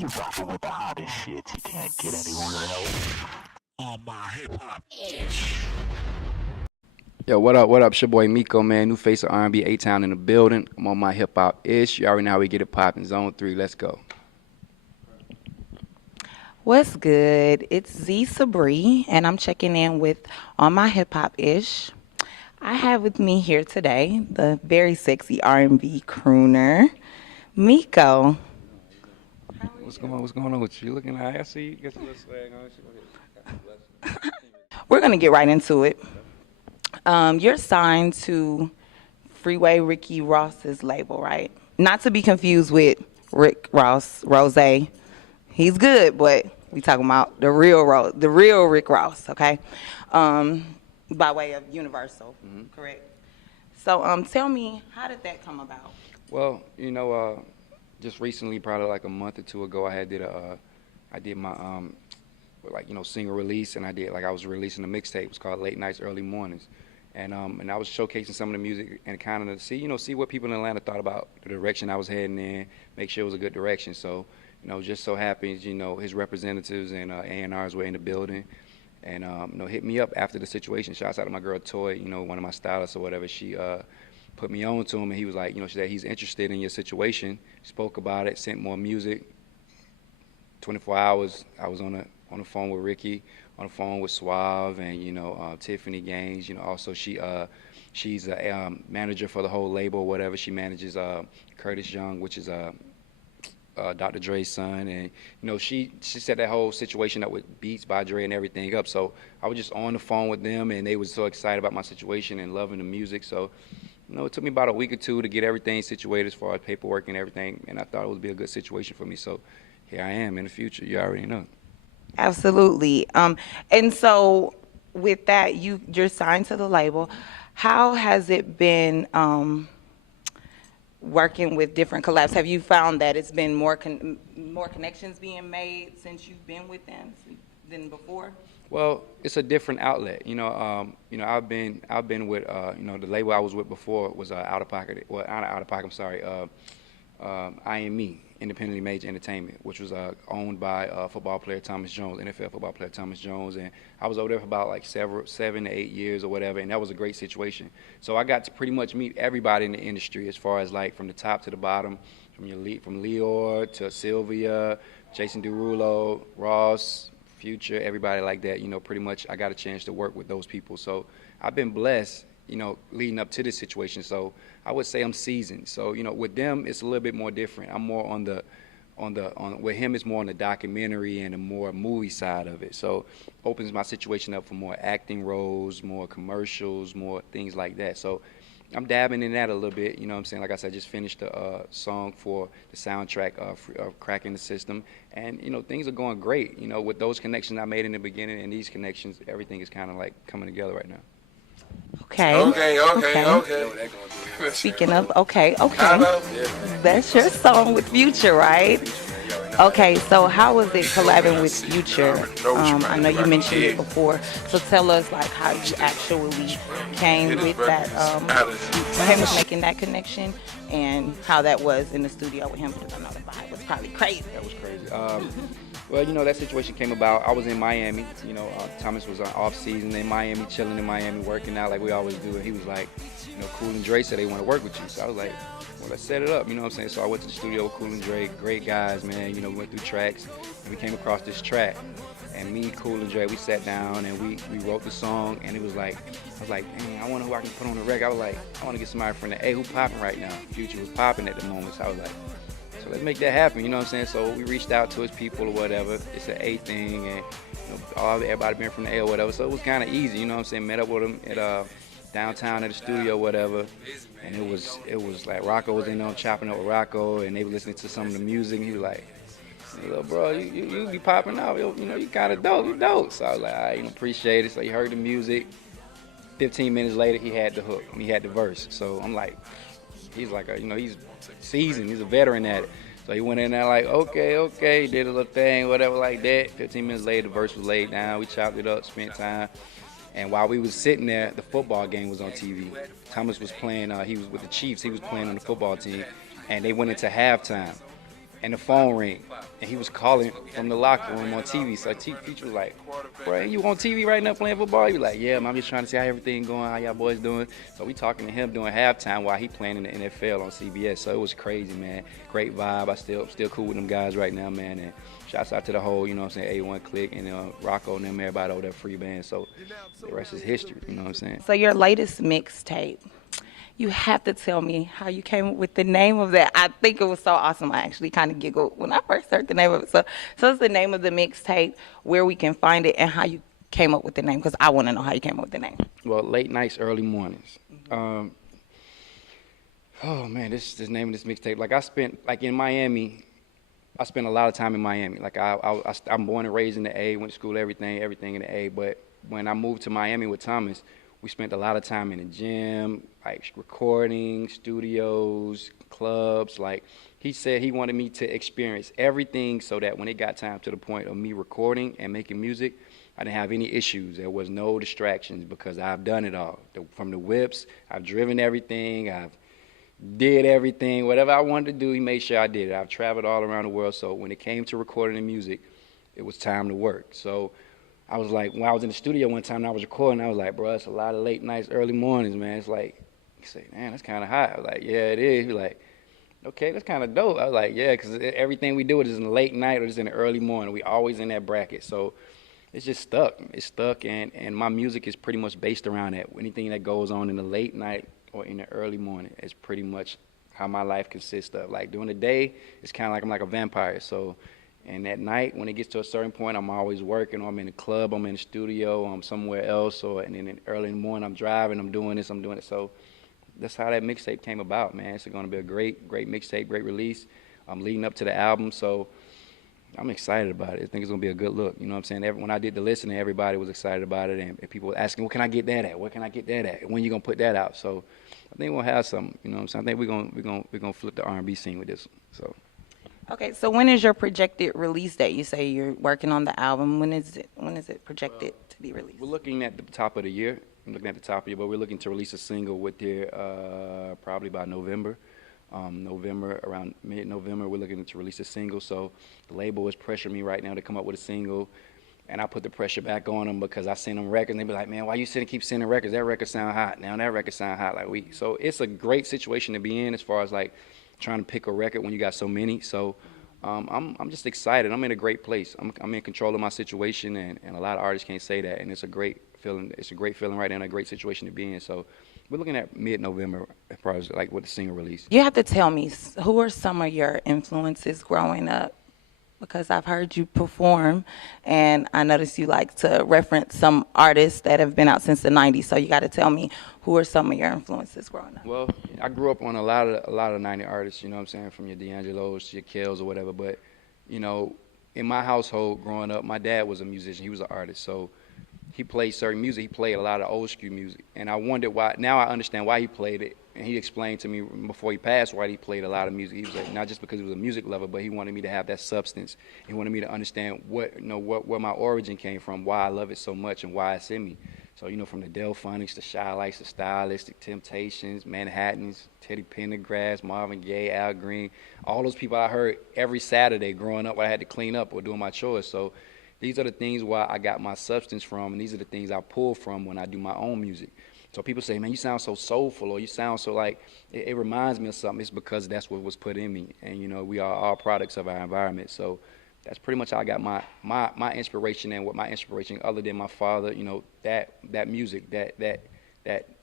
You rockin' with the hottest shit. You can't get anywhere else. On my hip hop ish. Yo, what up? What up? It's your boy Myko, man. New face of R&B, A-Town in the building. I'm on my hip hop ish. You already know how we get it poppin'. Zone 3, let's go. What's good? It's Z Sabri, and I'm checking in with On My Hip Hop Ish. I have with me here today the very sexy R&B crooner, Myko. What's going on? What's going on with you? You looking high? I see you. Get a little swag on. We're going to get right into it. You're signed to Freeway Ricky Ross's label, right? Not to be confused with Rick Ross, Rose. He's good, but we talking about the real Rick Ross, okay? By way of Universal, correct? So, tell me, how did that come about? Well, just recently, probably like a month or two ago, I did my single release, and I was releasing a mixtape. It was called Late Nights, Early Mornings, and I was showcasing some of the music and kind of see what people in Atlanta thought about the direction I was heading in, make sure it was a good direction. So, just so happens, his representatives and A&Rs were in the building, and hit me up after the situation. Shouts out to my girl Toy, one of my stylists or whatever. She put me on to him, and he was like, she said he's interested in your situation. Spoke about it, sent more music. 24 hours, I was on the phone with Ricky, on the phone with Suave, and Tiffany Gaines. Also she's a manager for the whole label, whatever. She manages Curtis Young, which is Dr. Dre's son, and she set that whole situation up with Beats by Dre and everything up. So I was just on the phone with them, and they was so excited about my situation and loving the music. So it took me about a week or two to get everything situated as far as paperwork and everything, and I thought it would be a good situation for me. So here I am in the future. You already know. Absolutely. And so with that, you're signed to the label. How has it been working with different collabs? Have you found that it's been more connections being made since you've been with them than before? Well, it's a different outlet. I've been with the label I was with before was Out of Pocket. Well, not Out of Pocket. I'm sorry. IME, Independently Major Entertainment, which was owned by football player Thomas Jones, NFL football player Thomas Jones, and I was over there for about like 7 to 8 years or whatever, and that was a great situation. So I got to pretty much meet everybody in the industry, as far as like from the top to the bottom, from Leor to Sylvia, Jason Derulo, Ross, Future, everybody like that. Pretty much I got a chance to work with those people. So I've been blessed, leading up to this situation. So I would say I'm seasoned. So, with them, it's a little bit more different. I'm more with him, it's more on the documentary and the more movie side of it. So opens my situation up for more acting roles, more commercials, more things like that. So I'm dabbing in that a little bit, what I'm saying? Like I said, I just finished a song for the soundtrack of Cracking the System, and, things are going great. With those connections I made in the beginning and these connections, everything is kind of like coming together right now. Okay. Speaking of, okay. That's your song with Future, right? Okay, so how was it collabing with Future? I know you mentioned it before, so tell us like how you actually came with that, him making that connection, and how that was in the studio with him, because I know the vibe was probably crazy. That was crazy. Well, that situation came about. I was in Miami. Thomas was on off season in Miami, chilling in Miami, working out like we always do. And he was like, Cool and Dre said they want to work with you. So I was like, well, let's set it up. You know what I'm saying? So I went to the studio with Cool and Dre, great guys, man. We went through tracks, and we came across this track. And me, Cool and Dre, we sat down and we wrote the song. And it was like, I was like, man, I wonder who I can put on the record. I was like, I want to get somebody from the A who popping right now. Future was popping at the moment. So I was like, so let's make that happen, you know what I'm saying? So we reached out to his people or whatever. It's an A thing, and everybody been from the A or whatever. So it was kind of easy, you know what I'm saying? Met up with him at downtown at the studio, whatever. And it was like Rocco was in there chopping up with Rocco, and they were listening to some of the music. And he was like, little bro, you be popping out, you kind of dope, you dope. So I was like, all right, appreciate it. So he heard the music. 15 minutes later, he had the hook, he had the verse. So I'm like, he's like, he's seasoned, he's a veteran at it. So he went in there like, okay, did a little thing, whatever like that. 15 minutes later, the verse was laid down. We chopped it up, spent time. And while we was sitting there, the football game was on TV. Thomas was playing, he was with the Chiefs, he was playing on the football team. And they went into halftime. And the phone rang. and he was calling from the locker room on TV. So teacher was like, bro, you on TV right now playing football? He was like, yeah, man, I'm just trying to see how everything going, how y'all boys doing. So we talking to him during halftime while he playing in the NFL on CBS. So it was crazy, man. Great vibe. I'm still cool with them guys right now, man. And shouts out to the whole, you know what I'm saying, A1 Click and Rocco and them, everybody over there, Free Band. So the rest is history, you know what I'm saying? So your latest mixtape, you have to tell me how you came up with the name of that. I think it was so awesome. I actually kind of giggled when I first heard the name of it. So it's the name of the mixtape, where we can find it, and how you came up with the name, because I want to know how you came up with the name. Well, late nights, early mornings. Oh man, this name of this mixtape. Like in Miami, I spent a lot of time in Miami. Like I'm born and raised in the A, went to school, everything in the A. But when I moved to Miami with Thomas, we spent a lot of time in the gym, like recording, studios, clubs. Like he said he wanted me to experience everything so that when it got time to the point of me recording and making music, I didn't have any issues. There was no distractions because I've done it all. From the whips, I've driven everything, I've did everything. Whatever I wanted to do, he made sure I did it. I've traveled all around the world, so when it came to recording the music, it was time to work. So I was like, when I was in the studio one time and I was recording, I was like, bro, it's a lot of late nights, early mornings, man. It's like, you say, man, that's kind of hot. I was like, yeah, it is. He's like, okay, that's kind of dope. I was like, yeah, because everything we do is in the late night or it's in the early morning. We always in that bracket. So it's just stuck. It's stuck, and my music is pretty much based around that. Anything that goes on in the late night or in the early morning is pretty much how my life consists of. Like during the day, it's kind of like I'm like a vampire. So, and at night, when it gets to a certain point, I'm always working, or I'm in a club, I'm in the studio, I'm somewhere else, and then early in the morning, I'm driving, I'm doing this, I'm doing it. So that's how that mixtape came about, man. It's going to be a great mixtape, great release. I'm leading up to the album, so I'm excited about it. I think it's going to be a good look. You know what I'm saying? When I did the listening, everybody was excited about it, and people were asking, where can I get that at? Where can I get that at? When you going to put that out? So I think we'll have something. You know what I'm saying? I think we're going to flip the R&B scene with this. So. Okay, so when is your projected release date? You say you're working on the album. When is it projected to be released? We're looking at the top of the year. I'm looking at the top of the year, but we're looking to release a single with it probably by November. Around mid-November, we're looking to release a single. So the label is pressuring me right now to come up with a single. And I put the pressure back on them because I send them records, and they be like, man, why you keep sending records? That record sound hot. Now that record sound hot. So it's a great situation to be in as far as like trying to pick a record when you got so many. So I'm just excited. I'm in a great place. I'm in control of my situation, and a lot of artists can't say that. And it's a great feeling. It's a great feeling right now, and a great situation to be in. So we're looking at mid-November, probably like with the single release. You have to tell me, who are some of your influences growing up? Because I've heard you perform, and I noticed you like to reference some artists that have been out since the 90s. So you got to tell me, who are some of your influences growing up? Well, I grew up on a lot of 90 artists, you know what I'm saying, from your D'Angelo's to your Kells or whatever. But, you know, in my household growing up, my dad was a musician. He was an artist. So he played certain music. He played a lot of old school music. And I wondered why. Now I understand why he played it. And he explained to me before he passed why he played a lot of music. He was like, not just because he was a music lover, but he wanted me to have that substance. He wanted me to understand where my origin came from, why I love it so much, and why it's in me. So, you know, from the Delphonics, the Shy Lights, the Stylistic, Temptations, Manhattans, Teddy Pendergrass, Marvin Gaye, Al Green, all those people I heard every Saturday growing up when I had to clean up or doing my chores. So these are the things why I got my substance from, and these are the things I pull from when I do my own music. So people say, man, you sound so soulful, or you sound so like, it reminds me of something. It's because that's what was put in me. And, you know, we are all products of our environment. So that's pretty much how I got my inspiration, and what my inspiration, other than my father, you know, that music, that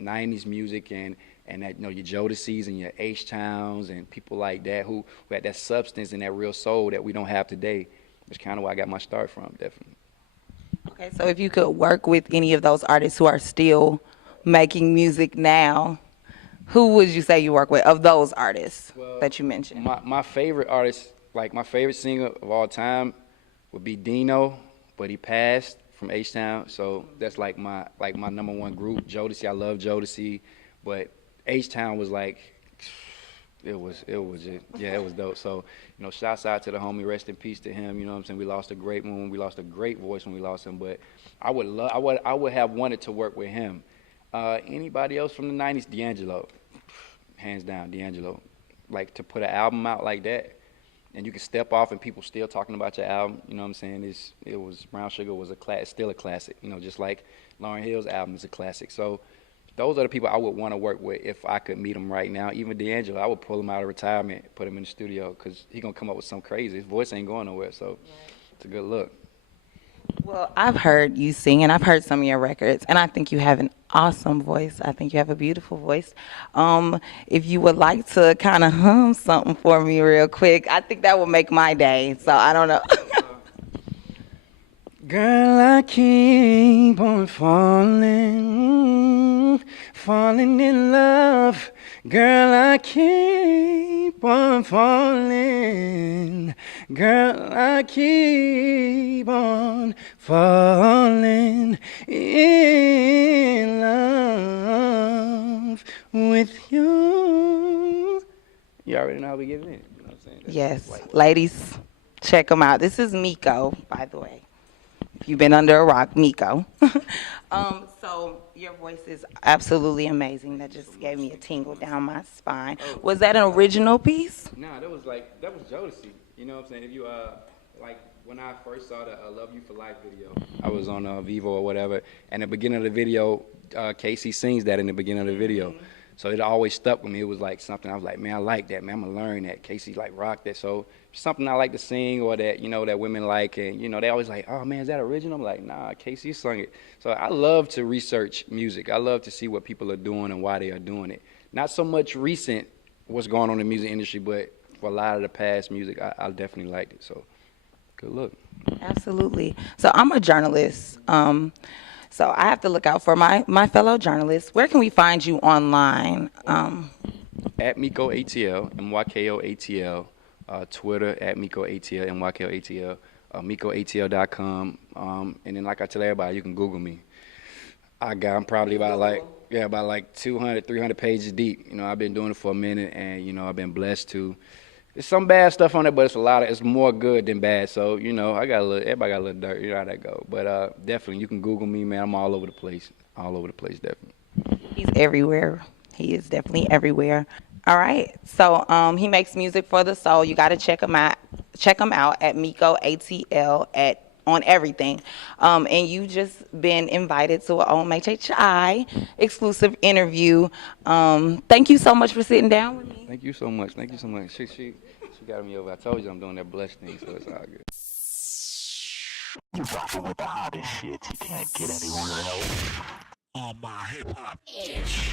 90s music, and that, you know, your Jodeci's and your H-Towns and people like that who had that substance and that real soul that we don't have today. That's kind of where I got my start from, definitely. Okay, so if you could work with any of those artists who are still making music now, who would you say you work with of those artists that you mentioned? My favorite artist, like my favorite singer of all time, would be Dino, but he passed from H-Town, so that's like my number one group. Jodeci, I love Jodeci, but H-Town was like, it was dope. So, you know, shouts out to the homie, rest in peace to him. You know what I'm saying? We lost a great one, we lost a great voice when we lost him, but I would have wanted to work with him. Anybody else from the 90s? D'Angelo, hands down, D'Angelo. Like, to put an album out like that, and you can step off and people still talking about your album. You know what I'm saying? It was Brown Sugar was still a classic. You know, just like Lauryn Hill's album is a classic. So those are the people I would want to work with if I could meet them right now. Even D'Angelo, I would pull him out of retirement, put him in the studio, because he gonna come up with something crazy. His voice ain't going nowhere, so it's a good look. Well, I've heard you sing, and I've heard some of your records, and I think you have an awesome voice. I think you have a beautiful voice. If you would like to kind of hum something for me real quick, I think that would make my day. So I don't know. Girl, I keep on falling, falling in love. Girl, I keep on falling. Girl, I keep on falling in love with you. You already know how we get in. You know what I'm saying? Yes, ladies, check them out. This is Myko, by the way. If you've been under a rock, Myko. So your voice is absolutely amazing. That just gave me a tingle down my spine. Was that an original piece? Nah, that was Jodeci. You know what I'm saying? If you like when I first saw the "Love You for Life" video, I was on Vivo or whatever, and at the beginning of the video, Casey sings that in the beginning of the video. So it always stuck with me. It was like something I was like, man, I like that, man. I'm gonna learn that. Casey like rocked that. So something I like to sing or that, you know, that women like, and you know, they always like, oh man, is that original? I'm like, nah, Casey sung it. So I love to research music. I love to see what people are doing and why they are doing it. Not so much recent what's going on in the music industry, but for a lot of the past music, I definitely liked it. So good look. Absolutely. So I'm a journalist. So I have to look out for my fellow journalists. Where can we find you online? At Myko ATL, MYKO ATL. Twitter at Myko ATL, MYKO ATL. MykoATL.com. And then like I tell everybody, you can Google me. I'm probably about like 200, 300 pages deep. You know, I've been doing it for a minute, and you know, I've been blessed to. There's some bad stuff on it, but it's more good than bad. So, you know, everybody got a little dirt, you know how that go. But definitely, you can Google me, man. I'm all over the place. All over the place, definitely. He's everywhere. He is definitely everywhere. All right. So he makes music for the soul. You got to check him out. Check him out at Myko ATL on everything. And you just been invited to an OMHHI exclusive interview. Thank you so much for sitting down with me. Thank you so much. Thank you so much. She got me over. I told you I'm doing that blush thing, so it's all good. You rockin' with the hottest shit. You can't get anywhere else. On my hip hop itch.